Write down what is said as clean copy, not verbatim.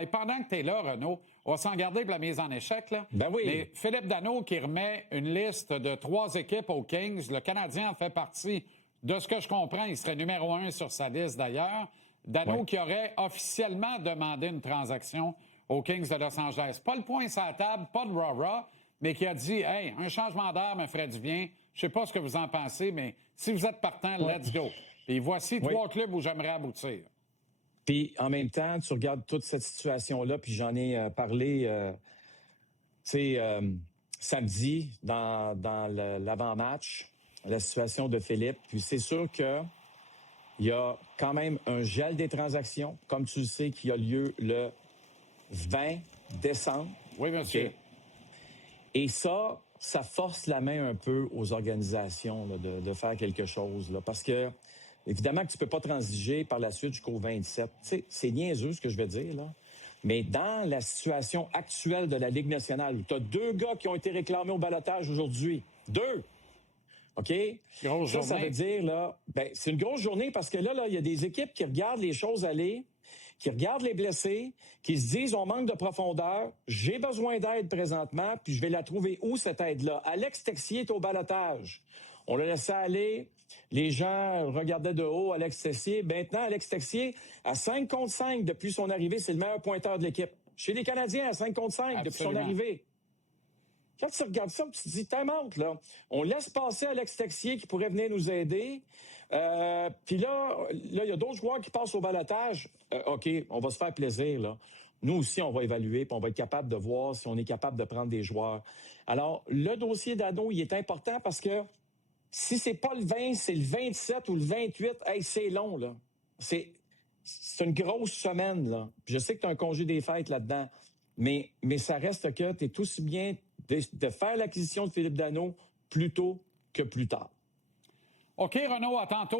Et pendant que tu es là, Renaud, on va s'en garder pour la mise en échec. Là. Ben oui. Mais Philippe Danault qui remet une liste de 3 équipes aux Kings. Le Canadien en fait partie. De ce que je comprends, il serait numéro 1 sur sa liste d'ailleurs. Danault qui aurait officiellement demandé une transaction aux Kings de Los Angeles. Pas le point sur la table, pas de rah-rah, mais qui a dit « Hey, un changement d'air me ferait du bien. Je sais pas ce que vous en pensez, mais si vous êtes partant, let's go. » Et voici 3 clubs où j'aimerais aboutir. Puis, en même temps, tu regardes toute cette situation-là, puis j'en ai parlé, samedi, dans l'avant-match, la situation de Philippe. Puis c'est sûr que il y a quand même un gel des transactions, comme tu le sais, qui a lieu le 20 décembre. Oui, monsieur. Okay. Et ça force la main un peu aux organisations là, de faire quelque chose, là, parce que évidemment que tu peux pas transiger par la suite jusqu'au 27. Tu sais, c'est niaiseux ce que je vais dire, là. Mais dans la situation actuelle de la Ligue nationale, où tu as 2 gars qui ont été réclamés au ballottage aujourd'hui. 2! OK? Ça veut dire, là, c'est une grosse journée parce que là, il y a des équipes qui regardent les choses aller, qui regardent les blessés, qui se disent, on manque de profondeur, j'ai besoin d'aide présentement, puis je vais la trouver où, cette aide-là? Alex Texier est au ballottage. On l'a laissé aller. Les gens regardaient de haut Alex Texier. Maintenant, Alex Texier, à 5 contre 5 depuis son arrivée, c'est le meilleur pointeur de l'équipe. Chez les Canadiens, à 5 contre 5 depuis son arrivée. Quand tu regardes ça, tu te dis, t'as manque, là. On laisse passer Alex Texier qui pourrait venir nous aider. Puis là, il y a d'autres joueurs qui passent au ballottage. OK, on va se faire plaisir, là. Nous aussi, on va évaluer, puis on va être capable de voir si on est capable de prendre des joueurs. Alors, le dossier d'Adamo, il est important parce que si c'est pas le 20, c'est le 27 ou le 28, hey, c'est long, là. C'est une grosse semaine, là. Puis je sais que tu as un congé des fêtes là-dedans, mais ça reste que tu es aussi bien de faire l'acquisition de Philippe Danault plus tôt que plus tard. OK, Renaud, à tantôt.